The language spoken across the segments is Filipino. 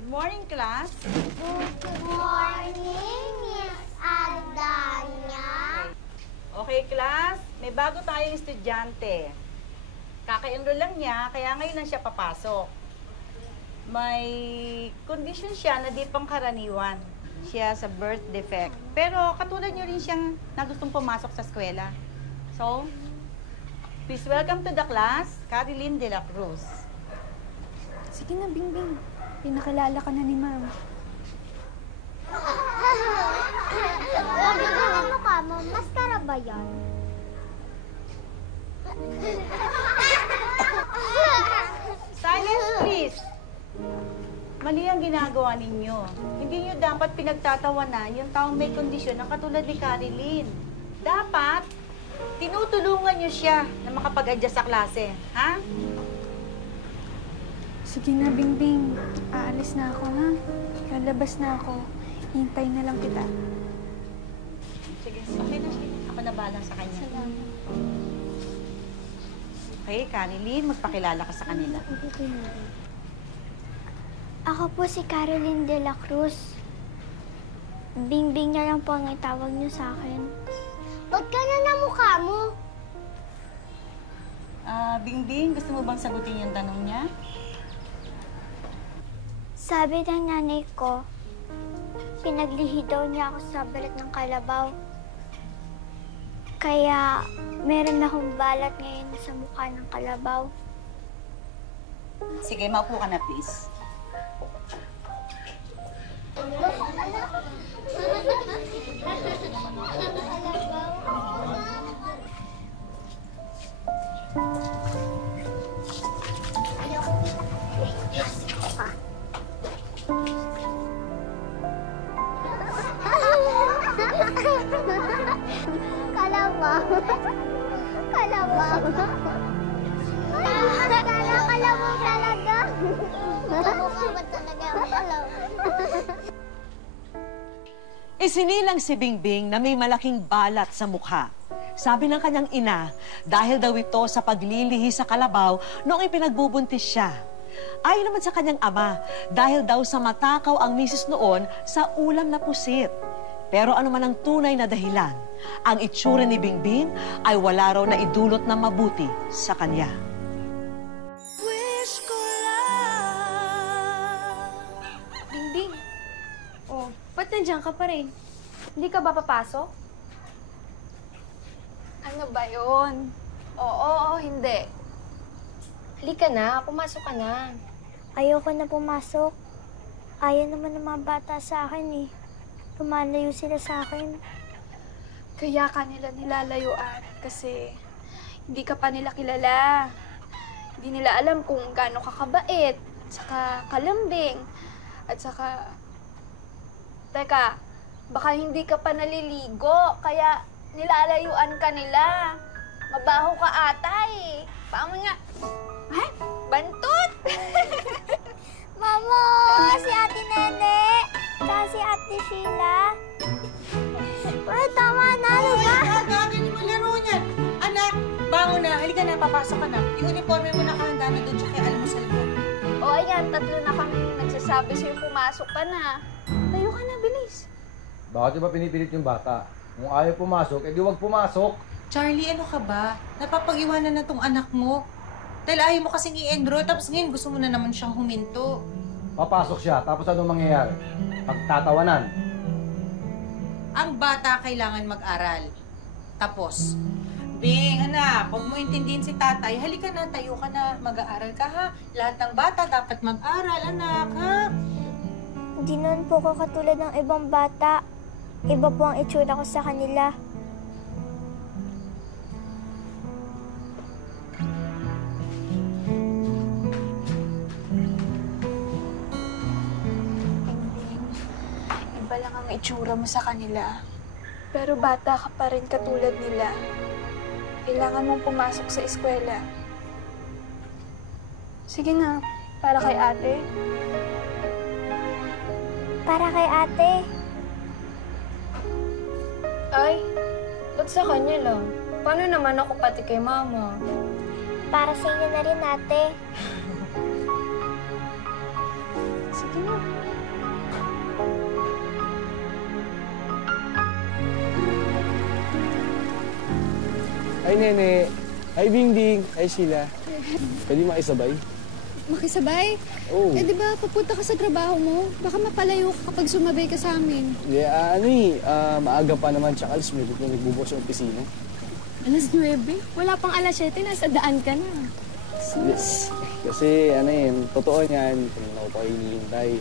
Good morning, class. Good morning, Miss Aldana. Okay, class. May bago tayong estudyante. Kaka-enroll lang niya, kaya ngayon lang siya papasok. May condition siya na di pangkaraniwan. Siya sa birth defect. Pero katulad niyo rin siyang na gustong pumasok sa eskwela. So, please welcome to the class, Caroline de la Cruz. Sige na, Bingbing. Pinakilala ka na ni Ma'am. Ano ang mukha mo? Maskara ba yan? Silence, please! Mali ang ginagawa ninyo. Hindi nyo dapat pinagtatawanan yung taong may kondisyon na katulad ni Caroline. Dapat, tinutulungan nyo siya na makapag-adjust sa klase. Ha? Sige na, Bingbing. Aalis na ako, ha? Lalabas na ako. Hintay na lang kita. Sige, okay na siya. Ako na bahala sa kanya. Salamat. Okay, Caroline, magpakilala ka sa kanila. Ako po si Caroline de la Cruz. Bingbing na lang po ang itawag niyo sa akin. Huwag ka na na mukha mo. Bingbing, gusto mo bang sagutin yung tanong niya? Sabi ng nanay ko, pinaglihi daw niya ako sa balat ng kalabaw. Kaya meron akong balat ngayon sa mukha ng kalabaw. Sige, maupo ka na, please. Kalabaw. Kalabaw. Kalabaw talaga. Mukha ba talaga ang kalabaw? Isinilang si Bingbing na may malaking balat sa mukha. Sabi ng kanyang ina, dahil daw ito sa paglilihi sa kalabaw noong ipinagbubuntis siya. Ayon naman sa kanyang ama, dahil daw sa matakaw ang misis noon sa ulam na pusit. Pero ano man ang tunay na dahilan, ang itsura ni Bingbing ay wala raw na idulot na mabuti sa kanya. Bingbing! Oh, ba't nandiyan ka pa rin? Hindi ka ba papasok? Ano ba yun? Oo, hindi. Halika na, pumasok ka na. Ayoko na pumasok. Ayaw naman ng mga bata sa akin eh. Lumalayo sila sa akin. Kaya ka nila nilalayuan kasi hindi ka pa nila kilala. Hindi nila alam kung gaano ka kabait, at saka kalambing, at saka... Teka, baka hindi ka pa naliligo, kaya nilalayuan ka nila. Mabaho ka ata eh. Paano nga? Ay, bantot! Mamo! Si Ate Nene! Tsaka si Ate Sheila. Uy, tama na, ano ba? Gagawin mo laro niyan. Anak, bangon na. Halika na, papasok ka na. Yung uniforme mo nakahanda na doon, tsaka almusal mo. O ayan, tatlo na kami nagsasabi sa'yo pumasok ka na. Tayo ka na, bilis. Bakit ba pinipilit yung bata? Kung ayaw pumasok, edi huwag pumasok. Charlie, ano ka ba? Napapag-iwanan na tong anak mo. Dahil ayaw mo kasing i-enroll, tapos ngayon gusto mo na naman siyang huminto. Papasok siya, tapos anong mangyayari? Pagtatawanan. Ang bata kailangan mag-aral. Tapos, Bing, anak, huwag mo intindihin si tatay. Halika na, tayo ka na. Mag-aaral ka, ha? Lahat ng bata dapat mag-aral, anak, ha? Hindi naman po ako katulad ng ibang bata. Iba po ang itsura ko sa kanila. Iba lang ang itsura mo sa kanila. Pero bata ka pa rin katulad nila. Kailangan mong pumasok sa eskwela. Sige na, para kay ate. Para kay ate. Ay, ba't sa kanya lang? Paano naman ako pati kay mama? Para sa inyo na rin, ate. Sige na. Hi, Nene. Hi, Bingbing. Hi, Sheila. Pwede makisabay? Makisabay? Oo. Eh, di ba pupunta ka sa trabaho mo? Baka mapalayo ka kapag sumabay ka sa amin. Maaga pa naman. Tsaka alas 9 na nagbubukas yung opisina. Alas 9? Wala pang alas 7, nasa daan ka na. Yes. Kasi, totoo niyan. Kanina ko pa hinihintay.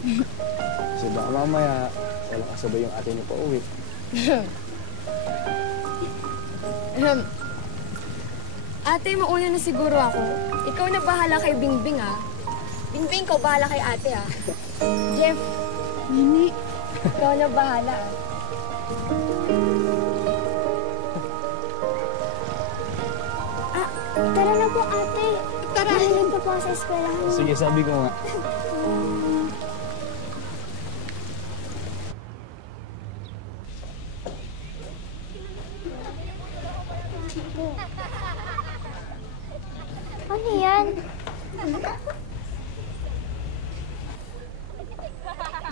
Kasi baka mamaya, wala kasabay yung ate niyo pa uwi. Ate, mauna na siguro ako. Ikaw na bahala kay Bingbing, ah. Bingbing, ikaw bahala kay ate, ah. Jeff. Nini. Ikaw na bahala, ah. Tara na po, ate. Tara. Mahilig ka po sa eskwelahan. Sige, sabi ko nga. Ano yan?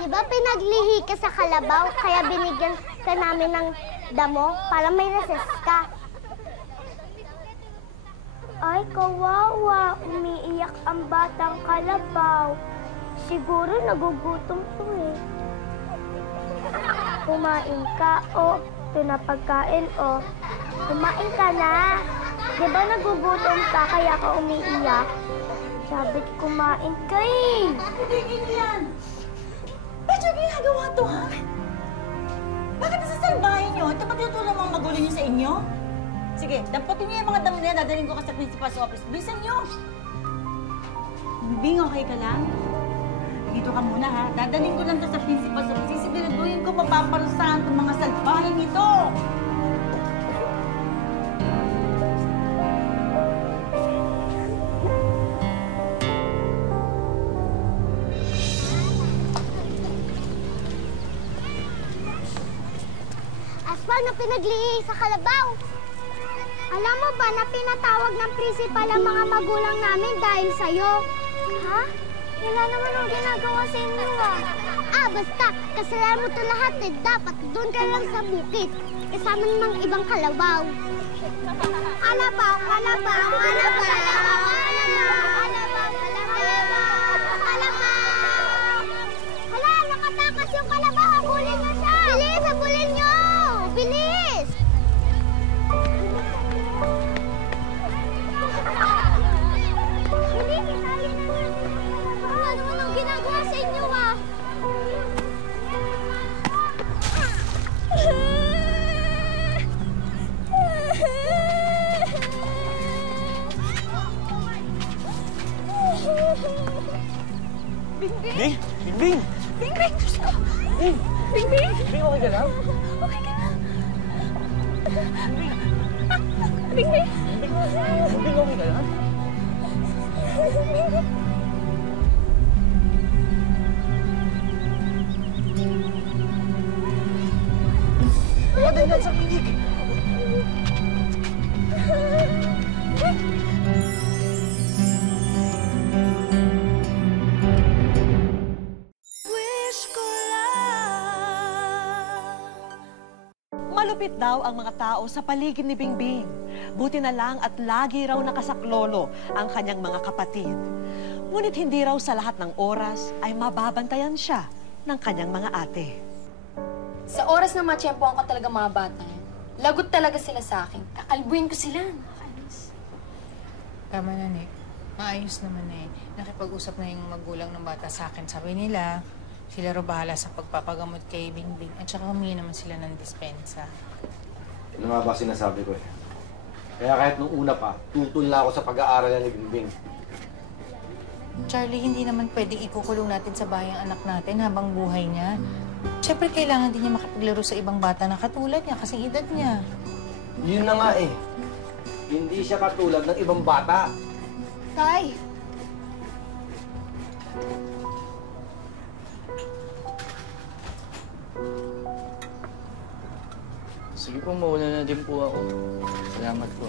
Di ba pinaglihi ka sa kalabaw, kaya binigyan ka namin ng damo para may reses ka? Ay, kawawa. Umiiyak ang batang kalabaw. Siguro nagugutom to eh. Kumain ka, oh. Ito na pagkain, oh. Kumain ka na. Di ba nagugutom ka kaya ka umiiyak? Sabi kumain ka eh. Tigil yan! Ba't yung ginagawa to, ha? Bakit nasasalbahin nyo? Ito ba tinutulong mga magulo nyo sa inyo? Sige, damputin niyo yung mga damo na yan. Dadalhin ko ka sa principal's office. Bilisan nyo! Bing, okay ka lang? Dito ka muna, ha? Dadalhin ko lang to sa principal's office. Sisiguraduhin ko mapaparusahan itong mga salbahin ito! Aswang na pinaglihi sa kalabaw. Alam mo ba na pinatawag ng principal ang mga magulang namin dahil sa'yo? Ha? Wala naman ang ginagawa sa inyo ah. Basta, kasalanan mo ito lahat eh. Dapat doon ka lang sa bukid. Kasama namang ibang kalabaw. Kalabaw, kalabaw, kalabaw, kalabaw, kalabaw. Hala, nakatakas yung kalabaw. Habulin niyo siya. Bilis, habulin niyo. Bilis. Ano naman ang ginagawa sa inyo, ah? Bingbing! Bingbing! Bingbing, Diyos ko! Bing! Bingbing! Bingbing, okay ka lang? Okay ka na. Bingbing! Bingbing, okay ka lang? Bingbing! Madali sa kinig! Malupit daw ang mga tao sa paligid ni Bingbing. Buti na lang at lagi raw nakasaklolo ang kanyang mga kapatid. Ngunit hindi raw sa lahat ng oras ay mababantayan siya ng kanyang mga ate. Sa oras na matsyempoan ko talaga mga bata, lagot talaga sila sa akin. Kakalbuin ko sila. Nakakainis. Tama na, Nick. Maayos naman eh. Nakipag-usap na yung magulang ng bata sa akin. Sabi nila, sila raw bahala sa pagpapagamot kay Bingbing. At saka humingi naman sila ng dispensa. Ano nga ba sinasabi ko eh? Kaya kahit nung una pa, tutol na ako sa pag-aaral ni Bingbing. Charlie, hindi naman pwedeng ikukulong natin sa bahay ang anak natin habang buhay niya. Siyempre, kailangan din niya makapaglaro sa ibang bata na katulad niya kasing edad niya. Yun na nga eh. Hindi siya katulad ng ibang bata. Tay! Sige po, mauna na din po ako. Salamat po.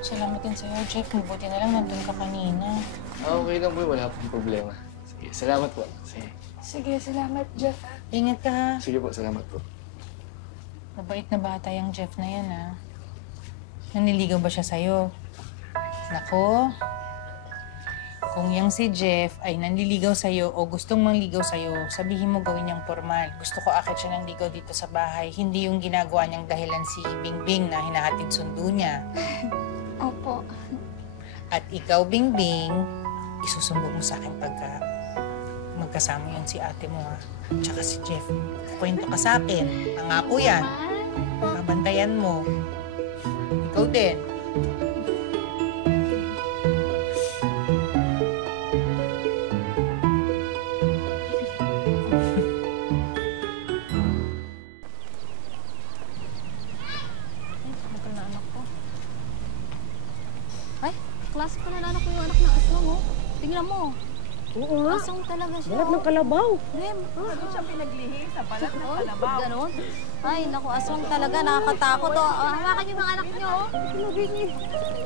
Salamat din sa'yo, Jeff. Mabuti na lang nandun ka kanina. Okay lang po, wala pong problema. Sige, salamat po. Sige. Sige, salamat, Jeff. Ingat ka, ha? Sige po, salamat po. Mabait na bata yung Jeff na yan, ha? Naniligaw ba siya sa'yo? Nako, kung yang si Jeff ay nanliligaw sa'yo o gustong mangligaw sa'yo, sabihin mo gawin niyang formal. Gusto ko akit siya ng ligaw dito sa bahay. Hindi yung ginagawa niyang dahilan si Bingbing na hinahatid sundo niya. Opo. At ikaw, Bingbing, isusumbong mo sa akin pagka magkasama yun si ate mo, ha? Tsaka si Jeff. Kwento ka sa akin. Pangako yan. Babantayan mo. Ikaw din. Klase pa na anak ko yung anak ng aswang, oh. Tingnan mo. Oo nga. Aswang talaga siya. Balat ng kalabaw. Rem. Doon siya pinaglihi sa balat ng kalabaw. Ganon? Ay, naku, aswang talaga. Nakakatakot, oh. Hawakan yung mga anak niyo, oh. Tulogin niyo.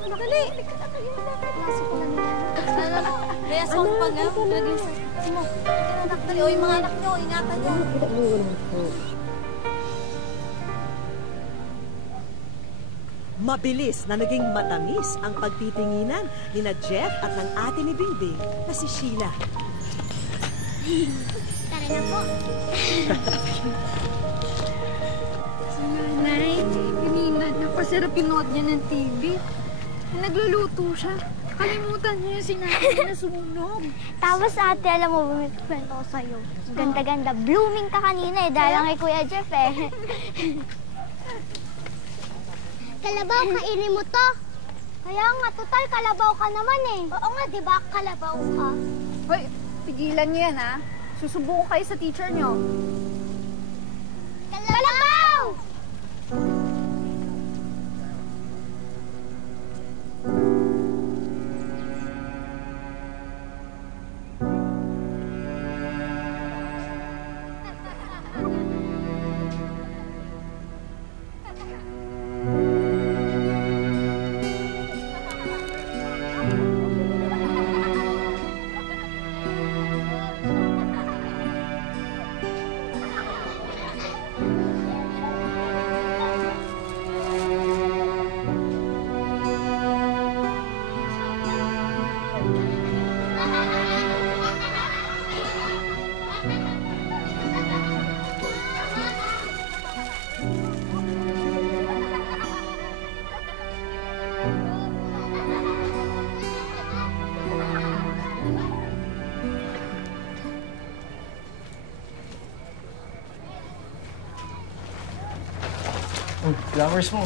Dali. Klase pa na nila. Ano? May aswang pa nga. Lagyan mo. Simo. Anak, dali. O, yung mga anak niyo, ingatan niyo. Mabilis na naging matamis ang pagtitinginan ni na Jeff at ng ate ni Bingbing na si Sheila. Tara na po. Si nanay, kanina, napasarap yung nood niya ng TV. Nagluluto siya. Kalimutan niya yung sinabi na sunog. Tapos ate, alam mo, bumipwento ko sa'yo. Ganda-ganda. Blooming ka kanina eh, dahil lang kay Kuya Jeff eh. Kalabaw, kainin mo to. Kaya nga, total, kalabaw ka naman eh. Oo nga, di ba? Kalabaw ka. Hoy, pigilan niyo yan, ha? Susubukan kayo sa teacher niyo. Kalabaw! Oh, flowers mo.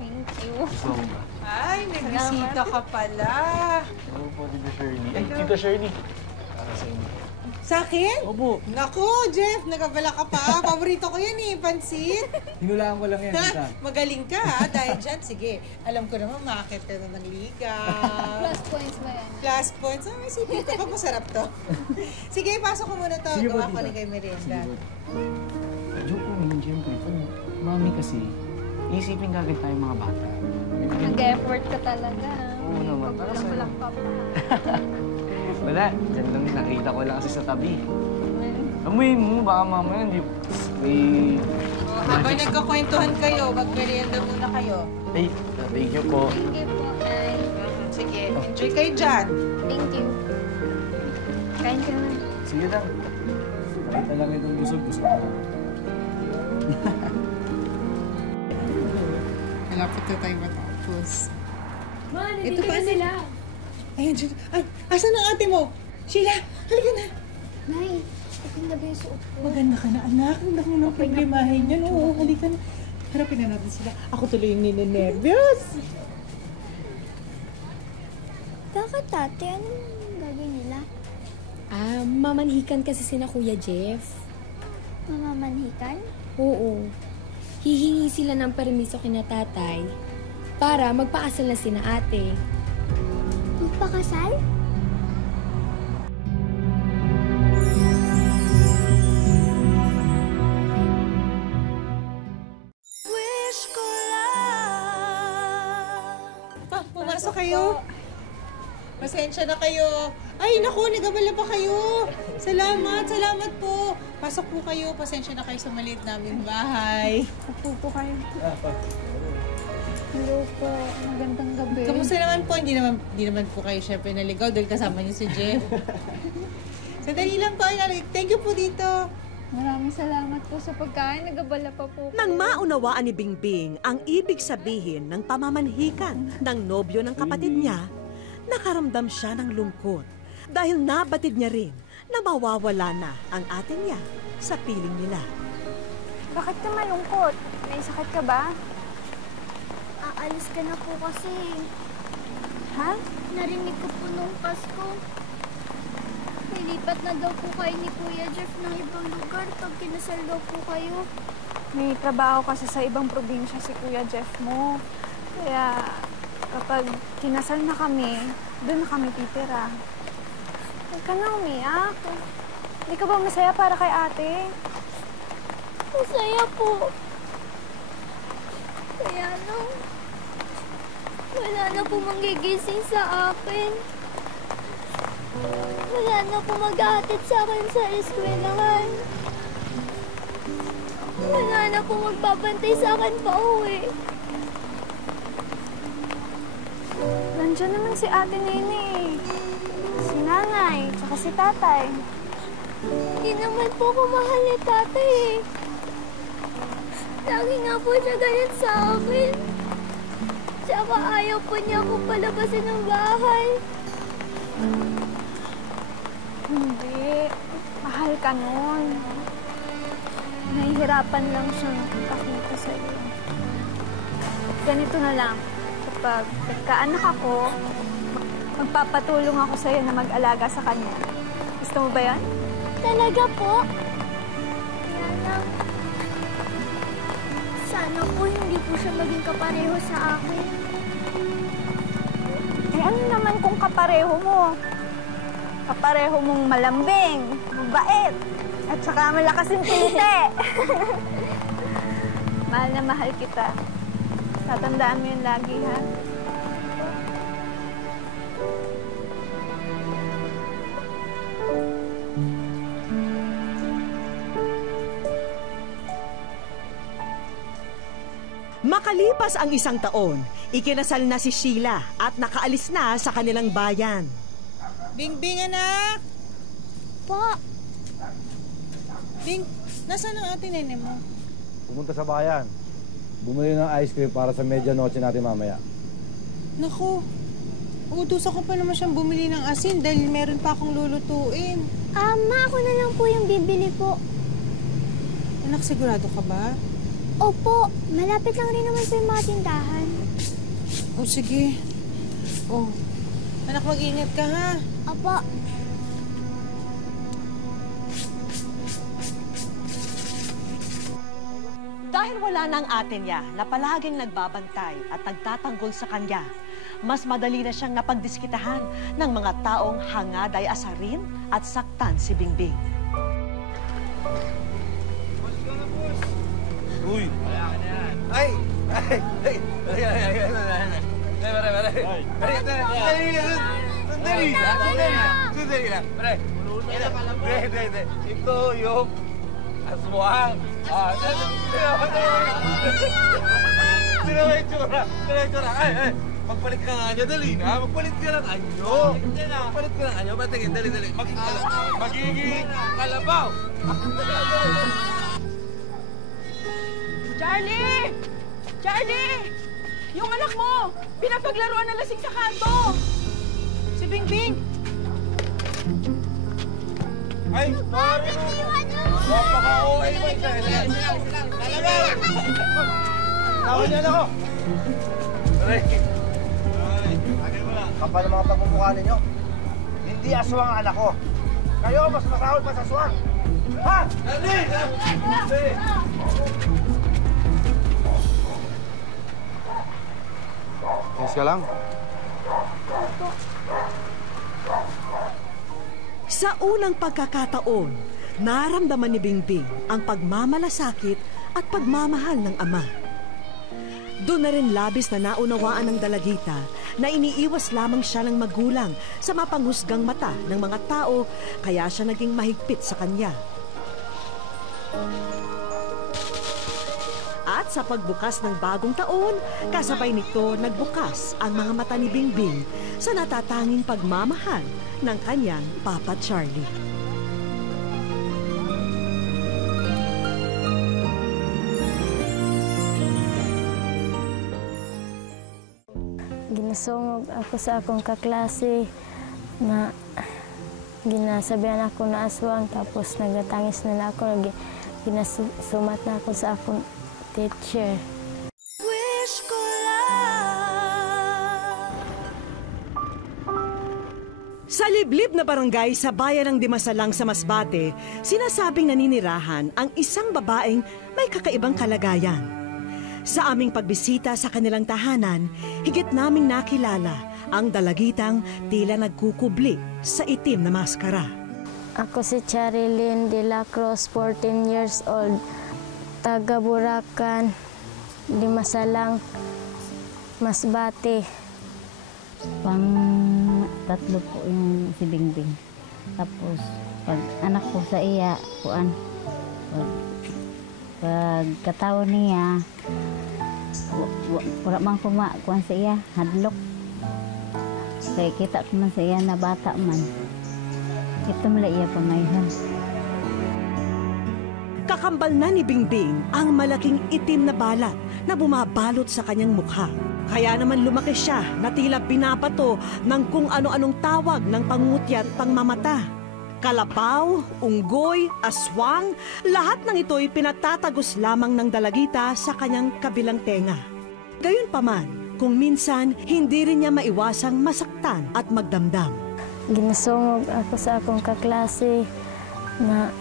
Thank you. Gusto mo ba? Ay, may bisita ka pala. Oo po, Tita Shirley. Ay, Tita Shirley. Para sa inyo. Sa akin? Opo. Naku, Jeff, nagabala ka pa. Paborito ko yan eh, pansit. Hinulaan ko lang yan, Tita. Magaling ka ha, dahil dyan. Sige, alam ko naman, makakit ka na ng ligaw. Plus points ba yan? Plus points. Ay, sipin ko. Pag masarap to. Sige, pasok ko muna to. Sige po, Gawa ko Tita. rin kay merienda. Sige po. Joke po yun, siyempre. Pag mami kasi, isipin kagad tayo mga bata. Nag-effort ka talaga. Oo naman. Para sa'yo. Walang pa. Wala, dyan lang nakita ko lang kasi sa tabi. Amoy mo, baka mamaya hindi... May... Habang nagkakwentuhan kayo, mag-merienda muna kayo. Ay, thank you po. Thank you po, Nay. Sige, enjoy kayo dyan. Thank you. Kain ka na. Sige lang. Kahit na lang itong busog ko. Malapit na tayo matapos. Ma, Ito pa na sila. Ayun, dyan. Ay, asan ang ate mo? Sheila, halika na. Nay, okay na ba yung suot ko? Maganda ka na, anak. Hindi mo nang problemahin yan. Oo, halika na. Harapin na natin sila. Ako tuloy yung nininervyos. Bakit ate? Anong gagawin nila? Mamanhikan kasi sina Kuya Jeff. Mamamanhikan? Oo. Hihingi sila ng permiso kina tatay para magpaasal na sina ate. Magpakasal? Pumasok kayo. Pasensya na kayo. Ay, naku, nagabala pa kayo. Salamat, salamat po. Pasok po kayo. Pasensya na kayo sa maliit namin bahay. Upo po kayo. Hello po. Magandang gabi. Kamusta naman po? Hindi naman po kayo syempre naligaw dahil kasama niyo si Jeff. Sandali lang po. Thank you po dito. Maraming salamat po sa pagkain. Nagabala pa po. Nang maunawaan ni Bingbing ang ibig sabihin ng pamamanhikan ng nobyo ng kapatid niya, nakaramdam siya ng lungkot dahil nabatid niya rin na mawawala na ang ate niya sa piling nila. Bakit ka malungkot? May sakit ka ba? Aalis ka na po kasi. Ha? Narinig ko po nung Pasko. Nilipat na daw po kayo ni Kuya Jeff ng ibang lugar pag kinasal daw po kayo. May trabaho kasi sa ibang probinsya si Kuya Jeff mo. Kaya kapag kinasal na kami, doon na kami titira. Huwag ka na umiyak. Hindi ka ba masaya para kay ate? Masaya po. Kaya lang, wala na po manggigising sa akin. Wala na po mag-aatid sa akin sa eskwelahan. Wala na po magbabantay sa akin pa uwi. Nandiyan naman si ate Nene. Si nanay, tsaka si tatay. Hindi naman po ko mahal ni tatay eh. Lagi nga po siya ganyan sa akin. Tsaka ayaw po niya akong palabasin ng bahay. Hindi. Mahal ka nun. Nahihirapan lang siyang ipakita sa iyo. Ganito na lang. Kapag nagkaanak ako, magpapatulong ako sa iyo na mag-alaga sa kanya. Gusto mo ba yan? Talaga po? Kaya lang, sana po hindi po siya maging kapareho sa akin. Eh ano naman kung kapareho mo? Kapareho mong malambing, mabait, at saka malakas yung pilite. Mahal na mahal kita. Tatandaan mo yun lagi, ha? Makalipas ang 1 taon, ikinasal na si Sheila at nakaalis na sa kanilang bayan. Bingbing, anak! Po, Bing, nasaan ang ate Nene mo? Pumunta sa bayan. Bumili ng ice cream para sa medianoche natin mamaya. Naku, uutusan ko pa naman siyang bumili ng asin dahil meron pa akong lulutuin. Ma, ako na lang po yung bibili po. Anak, sigurado ka ba? Opo, malapit lang rin naman po yung mga tindahan. O, sige. O, anak, mag-ingat ka, ha? Opo. Dahil wala na ang ate niya na palaging nagbabantay at nagtatanggol sa kanya, mas madali na siyang napagdiskitahan ng mga taong hangad ay asarin at saktan si Bingbing. Uy! Ay! Ay! Ay! Sandali lang. Ito yung aswang. Sino may tsura? Ay! Magpalit ka nga niya, dali na. Magpalit ka ng anyo. Magpalit ka ng anyo. Batingin, dali. Magiging kalabaw. Charlie! Charlie! Yung anak mo! Pinapaglaruan na lasing sa kanto! Si Bingbing! Ay! Sorry! Napaka-OA mo isa. Kalabaw! Tawag niya ako! Aray! Kapal ang mga pagmumukha ninyo. Hindi aswang ang anak ko. Kayo mas masahol pa sa aswang. Ha? Dali! Yes ka lang. Sa unang pagkakataon, naramdaman ni Bingbing ang pagmamalasakit at pagmamahal ng ama. Doon na rin labis na naunawaan ng dalagita na iniiwas lamang siya ng magulang sa mapanghusgang mata ng mga tao, kaya siya naging mahigpit sa kanya. At At sa pagbukas ng bagong taon, kasabay nito nagbukas ang mga mata ni Bingbing sa natatanging pagmamahal ng kanyang Papa Charlie. Ginasungog ako sa akong kaklase na ginasabihan ako na aswang, tapos nagatangis na ako, ginasumat na ako sa akong teacher. Wish ko lang. Sa liblib na barangay sa bayan ng Dimasalang sa Masbate, sinasabing naninirahan ang isang babaeng may kakaibang kalagayan. Sa aming pagbisita sa kanilang tahanan, higit naming nakilala ang dalagitang tila nagkukubli sa itim na maskara. Ako si Charilyn de la Cruz, 14 years old, taga Buracan, Dimasalang, Masbate. Tatlo po yung si Bingbing. Tapos, pag anak ko sa iya, pag katawan niya, wala man kumakuan sa iya, hadlok. Kaya kita ko man sa iya na bata man. Ito mula iya pamayhan. Kakambal na ni Bingbing ang malaking itim na balat na bumabalot sa kanyang mukha. Kaya naman lumaki siya na tila binabato ng kung ano-anong tawag ng pangungutya at pangmamata. Kalabaw, unggoy, aswang, lahat ng ito'y pinatatagos lamang ng dalagita sa kanyang kabilang tenga. Gayunpaman, kung minsan hindi rin niya maiwasang masaktan at magdamdam. Ginasungog ako sa akong kaklase na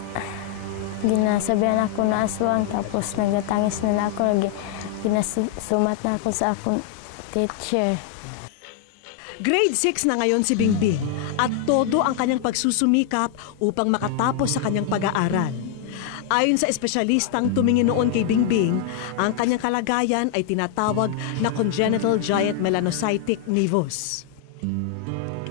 ginasabihan ako na aswang, tapos nagatangis na ako, ginasumat na ako sa akong teacher. Grade 6 na ngayon si Bingbing at todo ang kanyang pagsusumikap upang makatapos sa kanyang pag-aaral. Ayon sa espesyalistang tumingin noon kay Bingbing, ang kanyang kalagayan ay tinatawag na congenital giant melanocytic nevus.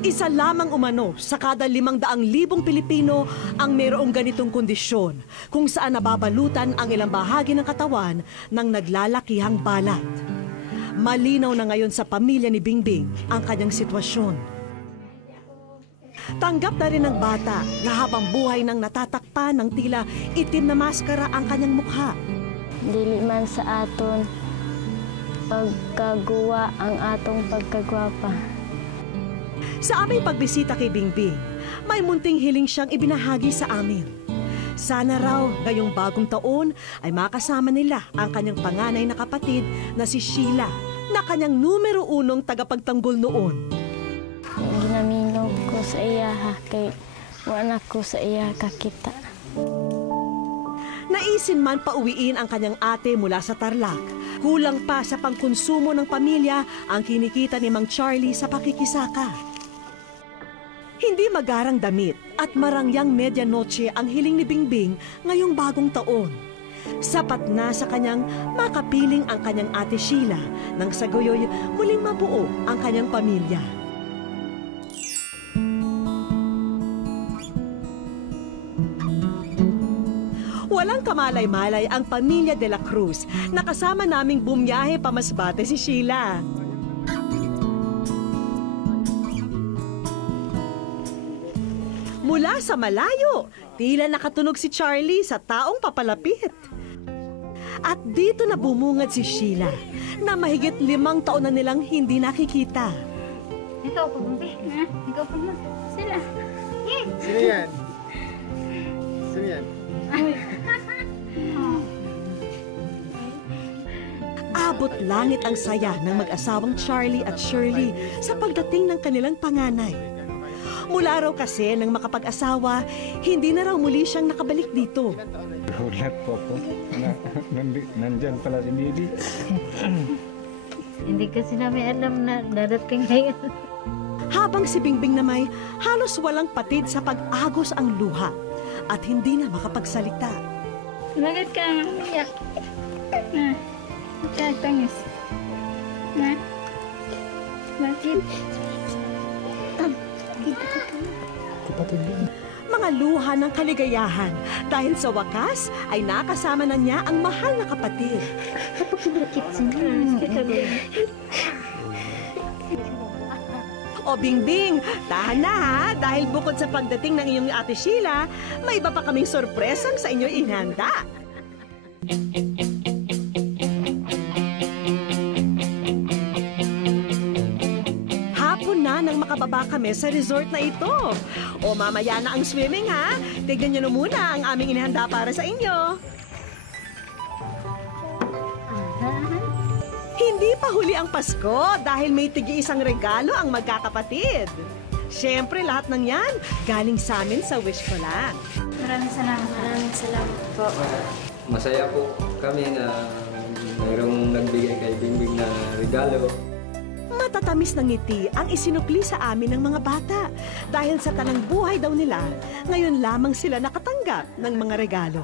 Isa lamang umano sa kada 500,000 Pilipino ang mayroong ganitong kondisyon, kung saan nababalutan ang ilang bahagi ng katawan ng naglalakihang balat. Malinaw na ngayon sa pamilya ni Bingbing ang kanyang sitwasyon. Tanggap na rin ng bata na habang buhay nang natatakpan ng tila itim na maskara ang kanyang mukha. Dili man sa aton pagkagawa ang atong pagkagwapa. Sa aming pagbisita kay Bingbing, may munting hiling siyang ibinahagi sa amin. Sana raw ngayong bagong taon ay makasama nila ang kanyang panganay na kapatid na si Sheila, na kanyang numero 1 tagapagtanggol noon. Ginaminog ko sa iya kay wala ko sa iya kakita. Naisin man pauwiin ang kanyang ate mula sa Tarlac. Kulang pa sa pangkonsumo ng pamilya ang kinikita ni Mang Charlie sa pakikisaka. Hindi magarang damit at marangyang medianoche ang hiling ni Bingbing ngayong bagong taon. Sapat na sa kanyang makapiling ang kanyang ate Sheila nang sa gayoy muling mabuo ang kanyang pamilya. Walang kamalay-malay ang pamilya de la Cruz na kasama naming bumiyahe pa Masbate si Sheila. Mula sa malayo, tila nakatunog si Charlie sa taong papalapit. At dito na bumungad si Sheila na mahigit 5 taon na nilang hindi nakikita. Ikaw po, Bumbi. Ikaw po na. Sila. Sino yan? Sino yan? Abot langit ang saya ng mag-asawang Charlie at Shirley sa pagdating ng kanilang panganay. Mula raw kasi nang makapag-asawa, hindi na raw muli siyang nakabalik dito. Gulat po po na nandyan pala si Bibi. Hindi kasi namin alam na darating ngayon. Habang si Bingbing na may halos walang patid sa pag-agos ang luha at hindi na makapagsalita. Bakit ka umiyak? Na, tangis. Na, bakit? mga luha ng kaligayahan dahil sa wakas ay nakasama na niya ang mahal na kapatid. O Bingbing, tahan na ha, dahil bukod sa pagdating ng iyong ate Sheila, may iba pa kaming sorpresang sa inyo inihanda. Hapon na nang makababa kami sa resort na ito. O mamaya na ang swimming ha, tignan niyo na muna ang aming inihanda para sa inyo. Hindi pa huli ang Pasko dahil may tigi-isang regalo ang magkakapatid. Siyempre, lahat ng yan galing sa amin sa Wish Ko Lang. Maraming salamat po. Masaya po kami na mayroong nagbigay kay Bingbing na regalo. Matatamis ng ngiti ang isinukli sa amin ng mga bata dahil sa tanang buhay daw nila, ngayon lamang sila nakatanggap ng mga regalo.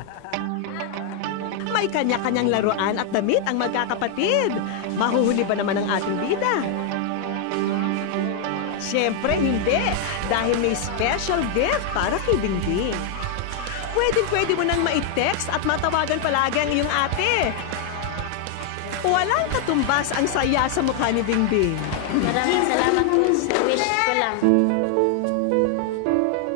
May kanya-kanyang laruan at damit ang magkakapatid. Mahuhuli ba naman ang ating bida? Siyempre hindi, dahil may special gift para kay Bingbing. Pwede mo nang ma-text at matawagan palagi ang iyong ate. Walang katumbas ang saya sa mukha ni Bingbing. Maraming salamat po sa Wish Ko Lang.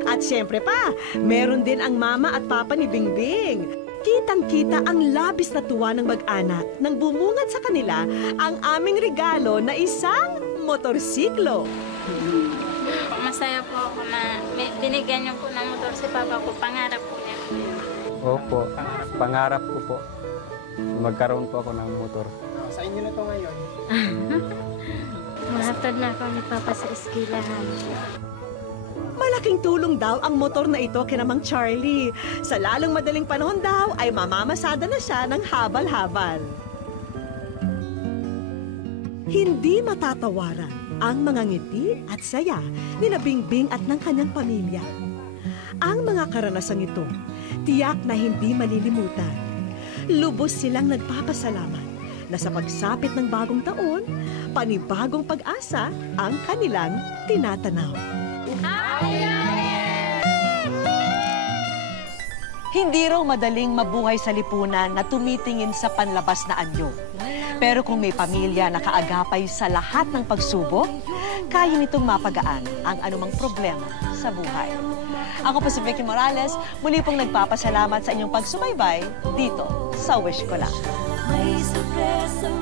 At siyempre pa, meron din ang mama at papa ni Bingbing. Kitang-kita ang labis na tuwa ng mag-anak nang bumungad sa kanila ang aming regalo na isang motorsiklo. Masaya po ako na binigyan niyo po ng motor si Papa ko. Pangarap po niya. Opo, pangarap ko po. Magkaroon po ako ng motor. Sa inyo na to ngayon. Mahatod na ako ni Papa sa eskwelahan. Malaking tulong daw ang motor na ito kina Mang Charlie. Sa lalong madaling panahon daw ay mamamasada na siya ng habal-habal. Hindi matatawaran ang mga ngiti at saya ni Bingbing at ng kanyang pamilya. Ang mga karanasang ito, tiyak na hindi malilimutan. Lubos silang nagpapasalamat na sa pagsapit ng bagong taon, panibagong pag-asa ang kanilang tinatanaw. Hindi raw madaling mabuhay sa lipunan na tumitingin sa panlabas na anyo. Pero kung may pamilya na kaagapay sa lahat ng pagsubok, kaya nitong mapagaan ang anumang problema sa buhay. Ako po si Vicky Morales, muli pong nagpapasalamat sa inyong pagsubaybay dito sa Wish Ko Lang. May sorpresang